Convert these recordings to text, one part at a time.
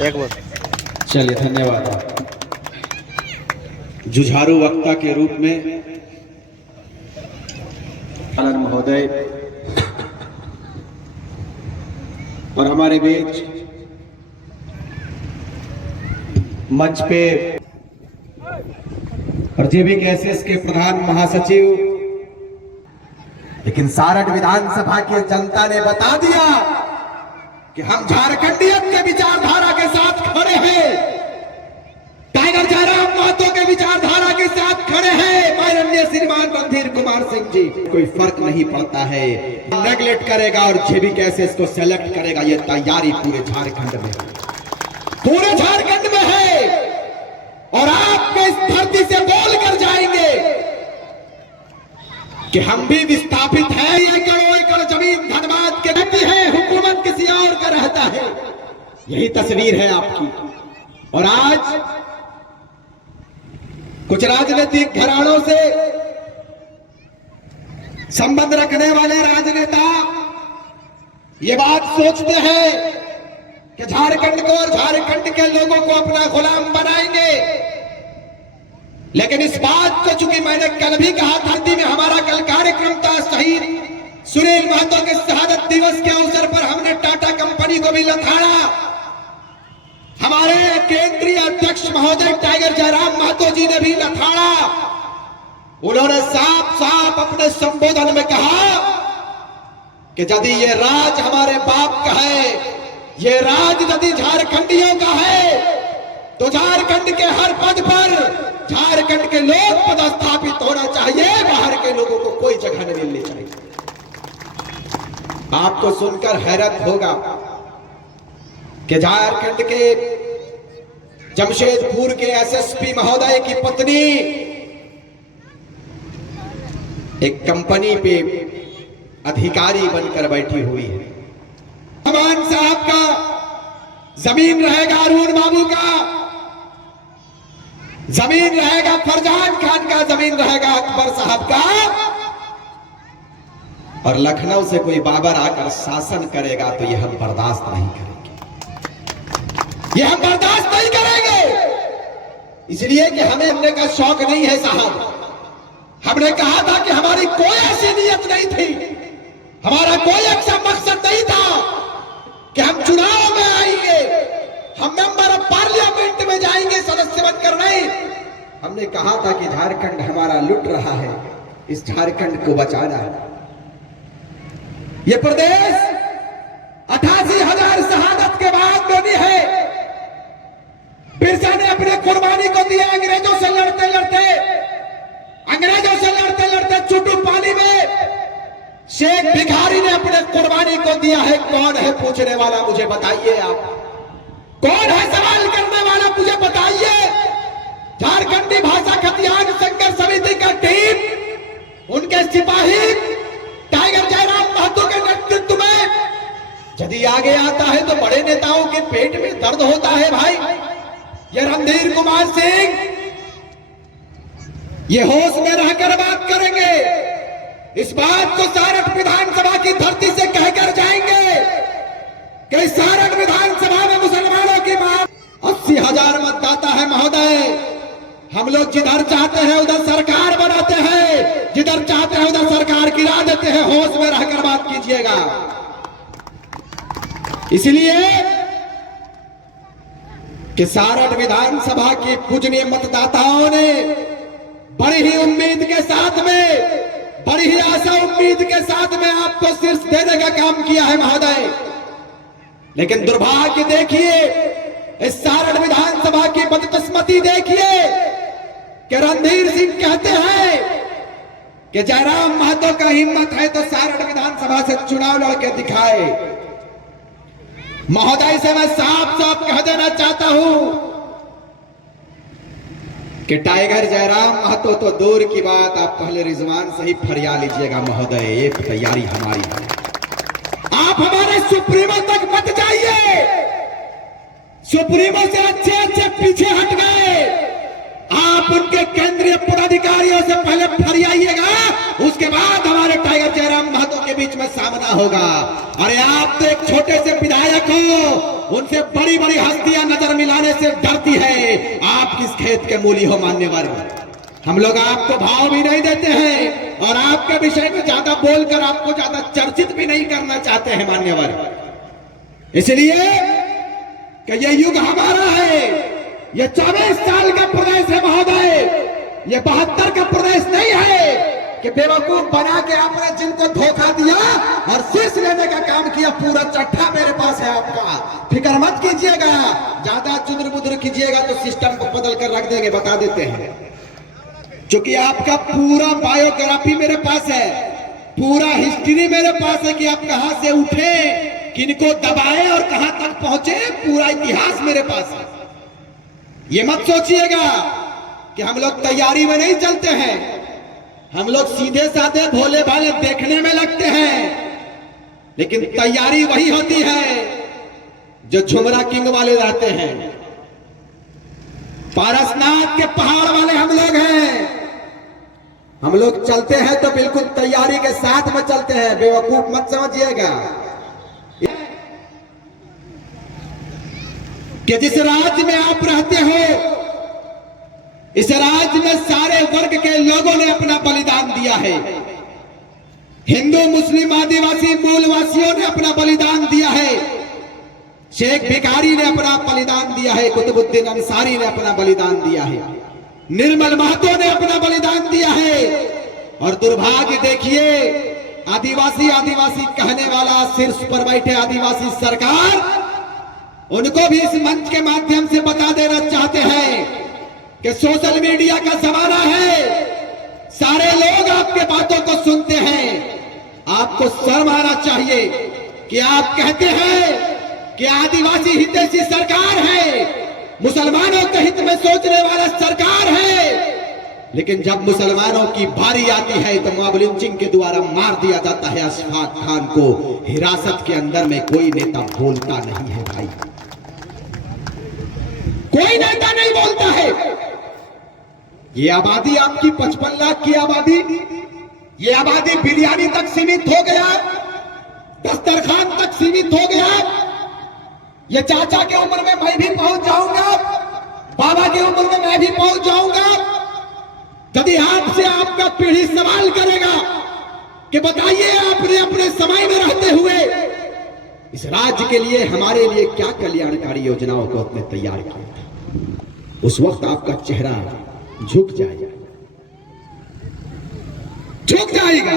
एक बार चलिए, धन्यवाद। जुझारू वक्ता के रूप में आनंद महोदय और हमारे बीच मंच पे और जेबीकेएसएस के प्रधान महासचिव। लेकिन सारण विधानसभा की जनता ने बता दिया कि हम झारखंडियत के विचारधारा के साथ खड़े हैं, टाइगर जयराम महतो के विचारधारा के साथ खड़े हैं। माननीय श्रीमान रणधीर कुमार सिंह जी, कोई फर्क नहीं पड़ता है, नेगलेक्ट करेगा और जेबीकेएसएस को सेलेक्ट करेगा। ये तैयारी पूरे झारखंड में, पूरे झारखंड में है। और आप इस धरती से बोल कर जाएंगे कि हम भी विस्थापित हैं। एकड़ों एकड़ जमीन धनबाद के रहती है, हुकूमत किसी और का रहता है। यही तस्वीर है आपकी। और आज कुछ राजनीतिक घरानों से संबंध रखने वाले राजनेता ये बात सोचते हैं कि झारखंड को और झारखंड के लोगों को अपना गुलाम बनाएंगे। लेकिन इस बात को, चूंकि मैंने कल भी कहा, धरती में हमारा कल कार्यक्रम था, शहीद सुनील महतो के शहादत दिवस के अवसर पर हमने टाटा कंपनी को भी लताड़ा। हमारे केंद्रीय अध्यक्ष महोदय टाइगर जयराम महतो जी ने भी लताड़ा। उन्होंने साफ साफ अपने संबोधन में कहा कि यदि ये राज हमारे बाप का है, ये राज यदि झारखंडियों का है, तो झारखंड के हर पद पर झारखंड के लोग पदस्थापित होना चाहिए, बाहर के लोगों को कोई जगह नहीं मिलनी चाहिए। आपको सुनकर हैरत होगा कि झारखंड के जमशेदपुर के एसएसपी महोदय की पत्नी एक कंपनी पे अधिकारी बनकर बैठी हुई है। रहमान साहब का जमीन रहेगा, अरुण बाबू का जमीन रहेगा, फरजान खान का जमीन रहेगा, अकबर साहब का। और लखनऊ से कोई बाबर आकर शासन करेगा तो यह हम बर्दाश्त नहीं करेंगे, यह हम बर्दाश्त नहीं करेंगे। इसलिए कि हमें हमने का शौक नहीं है साहब। हमने कहा था कि हमारी कोई ऐसी नीयत नहीं थी, हमारा कोई ऐसा मकसद नहीं था कि हम चुनाव में आएंगे, हम मेंबर ऑफ पार्लियामेंट में जाएंगे सदस्य बनकर। नहीं, हमने कहा था कि झारखंड हमारा लुट रहा है, इस झारखंड को बचाना है। ये प्रदेश 88,000 शहादत के बाद बनी है। बिरसा ने अपने कुर्बानी को दिया, अंग्रेजों से लड़ते लड़ते, अंग्रेजों से लड़ते लड़ते चुटू पानी में शेख भिखारी ने अपने कुर्बानी को दिया है। कौन है पूछने वाला, मुझे बताइए आप, कौन है सवाल करने वाला, मुझे बताइए। झारखंडी भाषा खतियान संघर्ष समिति का टीम, उनके सिपाही टाइगर जयराम महतो के नेतृत्व में यदि आगे आता है तो बड़े नेताओं के पेट में दर्द होता है भाई। ये रणधीर कुमार सिंह ये होश में रहकर बात करेंगे, इस बात को सारण विधानसभा की धरती से कहकर जाएंगे कि सारण विधानसभा में मुसलमानों की बात 80,000 मतदाता है महोदय। हम लोग जिधर चाहते हैं उधर सरकार बनाते हैं, जिधर चाहते हैं उधर सरकार गिरा देते हैं। होश में रहकर बात कीजिएगा। इसलिए कि सारण विधानसभा के पूजनीय मतदाताओं ने बड़ी ही उम्मीद के साथ में, बड़ी ही आशा उम्मीद के साथ में आपको शीर्ष देने का काम किया है महोदय। लेकिन दुर्भाग्य देखिए, इस सारण विधानसभा की बदकिस्मती देखिए कि रणधीर सिंह कहते हैं कि जयराम महतो का हिम्मत है तो सारण विधानसभा से चुनाव लड़के दिखाए। महोदय से मैं साफ साफ कह देना चाहता हूं कि टाइगर जयराम महतो तो दूर की बात, आप पहले रिजवान से ही फरिया लीजिएगा महोदय, ये तैयारी हमारी है। आप हमारे सुप्रीमो तक मत जाइए, सुप्रीमो से अच्छे अच्छे पीछे हट गए। आप उनके केंद्रीय पदाधिकारियों से पहले फरियाइएगा, उसके बाद हमारे टाइगर जयराम महतो के बीच में सामना होगा। अरे आप तो एक छोटे से हो उनसे बड़ी बड़ी हस्तियां नजर मिलाने से डरती है। आप किस खेत के मूली हो मान्यवर? हम लोग आपको भाव भी नहीं देते हैं और आपके विषय में ज्यादा बोलकर आपको ज्यादा चर्चित भी नहीं करना चाहते हैं मान्यवर। इसलिए कि ये युग हमारा है, ये 24 साल का प्रदेश है महोदय, ये 72 का प्रदेश नहीं है कि बेवकूफ बना के आपने जिनको धोखा दिया और शीश लेने का काम किया। पूरा चट्टा मेरे पास है आपका, फिक्र मत कीजिएगा। ज्यादा चुदर बुदर कीजिएगा तो सिस्टम को बदल कर रख देंगे, बता देते हैं। क्योंकि आपका पूरा बायोग्राफी मेरे पास है, पूरा हिस्ट्री मेरे पास है कि आप कहां से उठे, किनको दबाए और कहां तक पहुंचे, पूरा इतिहास मेरे पास है। ये मत सोचिएगा कि हम लोग तैयारी में नहीं चलते हैं, हम लोग सीधे साधे भोले भाले देखने में लगते हैं, लेकिन तैयारी वही होती है जो झुमरा किंग वाले रहते हैं। पारसनाथ के पहाड़ वाले हम लोग हैं। हम लोग चलते हैं तो बिल्कुल तैयारी के साथ में चलते हैं, बेवकूफ मत समझिएगा। कि जिस राज्य में आप रहते हो, इस राज्य में सारे वर्ग के लोगों ने अपना बलिदान दिया है। हिंदू, मुस्लिम, आदिवासी, मूलवासियों ने अपना बलिदान दिया है। शेख भिखारी ने अपना बलिदान दिया है, कुतुबुद्दीन अंसारी ने अपना बलिदान दिया है, निर्मल महतो ने अपना बलिदान दिया है। और दुर्भाग्य देखिए, आदिवासी आदिवासी कहने वाला शीर्ष पर बैठे आदिवासी सरकार उनको भी इस मंच के माध्यम से बता देना चाहते हैं कि सोशल मीडिया का जमाना है, सारे लोग आपके बातों को सुनते हैं। आपको शर्म आना चाहिए कि आप कहते हैं कि आदिवासी हितैषी सरकार है, मुसलमानों के हित में सोचने वाला सरकार है, लेकिन जब मुसलमानों की बारी आती है तो मॉब लिंचिंग के द्वारा मार दिया जाता है अशफाक खान को। हिरासत के अंदर में कोई नेता बोलता नहीं है भाई, कोई नेता नहीं बोलता है। ये आबादी आपकी 55 लाख की आबादी, ये आबादी बिरयानी तक सीमित हो गया, दस्तरखान तक सीमित हो गया। ये चाचा की उम्र में मैं भी पहुंच जाऊंगा, बाबा की उम्र में मैं भी पहुंच जाऊंगा। यदि आपसे आपका पीढ़ी सवाल करेगा कि बताइए आपने अपने समय में रहते हुए इस राज्य के लिए, हमारे लिए क्या कल्याणकारी योजनाओं को आपने तैयार किया था, उस वक्त आपका चेहरा झुक जाएगा, झुक जाएगा,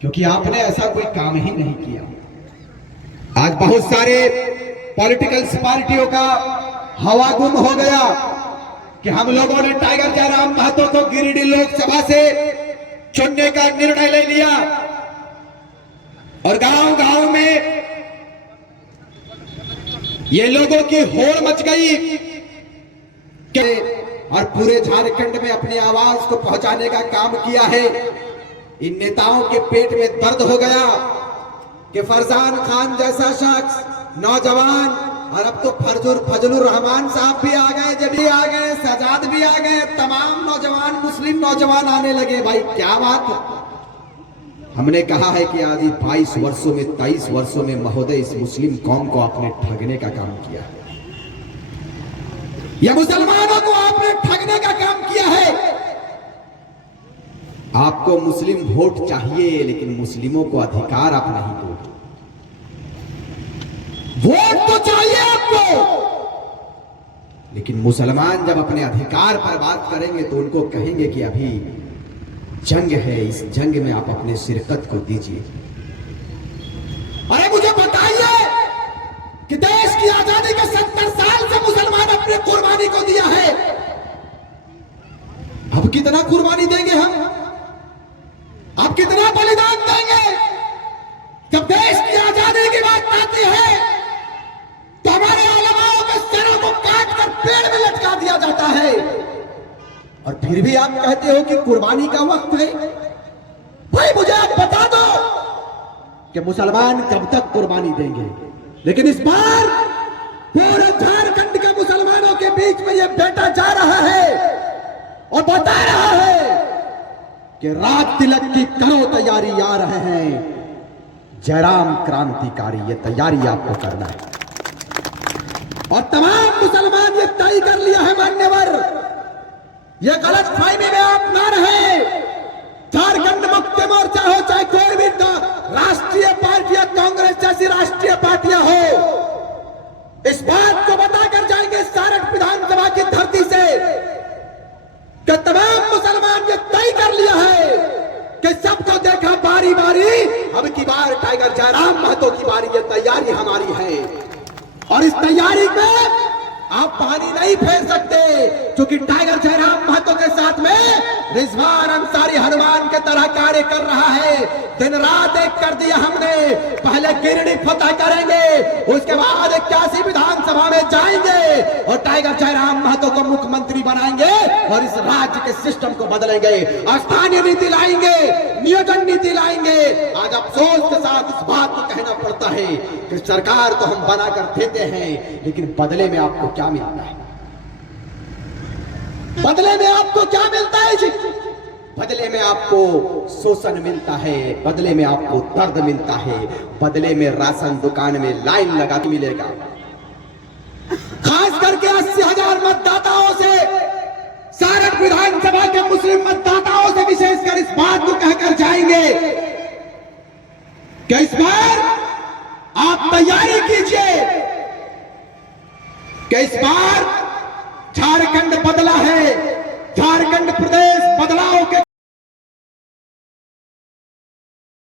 क्योंकि आपने ऐसा कोई काम ही नहीं किया। आज बहुत सारे पॉलिटिकल पार्टियों का हवा गुम हो गया कि हम लोगों ने टाइगर जयराम महतो को गिरिडीह लोकसभा से चुनने का निर्णय ले लिया और गांव गांव में ये लोगों की होड़ मच गई और पूरे झारखंड में अपनी आवाज को पहुंचाने का काम किया है। इन नेताओं के पेट में दर्द हो गया कि फरजान खान जैसा शख्स नौजवान, और अब तो फजलुर रहमान साहब भी आ गए, जब भी आ गए, सजाद भी आ गए, तमाम नौजवान मुस्लिम नौजवान आने लगे। भाई क्या बात है। हमने कहा है कि आज 22 वर्षों में 23 वर्षों में महोदय इस मुस्लिम कौम को आपने ठगने का काम किया है, या मुसलमानों को आपने ठगने का काम किया है। आपको मुस्लिम वोट चाहिए, लेकिन मुस्लिमों को अधिकार आप नहीं दोगे। वोट तो चाहिए आपको, लेकिन मुसलमान जब अपने अधिकार पर बात करेंगे तो उनको कहेंगे कि अभी जंग है, इस जंग में आप अपने शिरकत को दीजिए। अरे मुझे बताइए कि देश की आजादी के 70 साल से मुसलमान अपने कुर्बानी को दिया है, अब कितना कुर्बानी देंगे हम, अब कितना बलिदान देंगे? जब देश की आजादी की बात आती है तो हमारे उलमाओं के सरों को काट कर पेड़ में लटका दिया जाता है, और फिर भी आप कहते हो कि कुर्बानी का वक्त है। भाई मुझे आप बता दो कि मुसलमान कब तक कुर्बानी देंगे? लेकिन इस बार पूरे झारखंड के मुसलमानों के बीच में यह बेटा जा रहा है और बता रहा है कि रात तिलक की करो तैयारी, आ रहे हैं जयराम क्रांतिकारी, ये तैयारी आपको करना है। और तमाम मुसलमान ये तय कर लिया है मान्यवर, ये गलत फहमी में आप ना रहे। झारखंड मुक्ति मोर्चा हो चाहे कोई भी राष्ट्रीय पार्टियां, कांग्रेस जैसी राष्ट्रीय पार्टियां हो, इस बात को बताकर जाएंगे सारठ विधानसभा की धरती से कि तमाम मुसलमान ये तय कर लिया है कि सबको देखा बारी बारी, अब की बार टाइगर जयराम महतो की बारी, ये तैयारी हमारी है। और इस तैयारी में आप पानी नहीं फेर सकते, क्योंकि टाइगर जयराम महतो के साथ में रिजवान अंसारी हनुमान के तरह कार्य कर रहा है। दिन रात एक कर दिया हमने, पहले गिरडी फतह करेंगे, उसके बाद 81 विधानसभा में जाएंगे और टाइगर जयराम महतो को मुख्यमंत्री बनाएंगे और इस राज्य के सिस्टम को बदलेंगे, स्थानीय नीति लाएंगे, नियोजन नीति लाएंगे। आज अफसोस के साथ इस बात को कहना पड़ता है कि सरकार तो हम बनाकर देते हैं, लेकिन बदले में आपको क्या मिलता है? बदले में आपको क्या मिलता है जी? बदले में आपको शोषण मिलता है, बदले में आपको दर्द मिलता है, बदले में राशन दुकान में लाइन लगा के मिलेगा। खास करके 80,000 मतदाताओं से, सारठ विधानसभा के मुस्लिम मतदाताओं से विशेषकर इस बात को कहकर जाएंगे कि इस बार आप तैयारी कीजिए कि इस बार झारखंड बदला है, झारखंड प्रदेश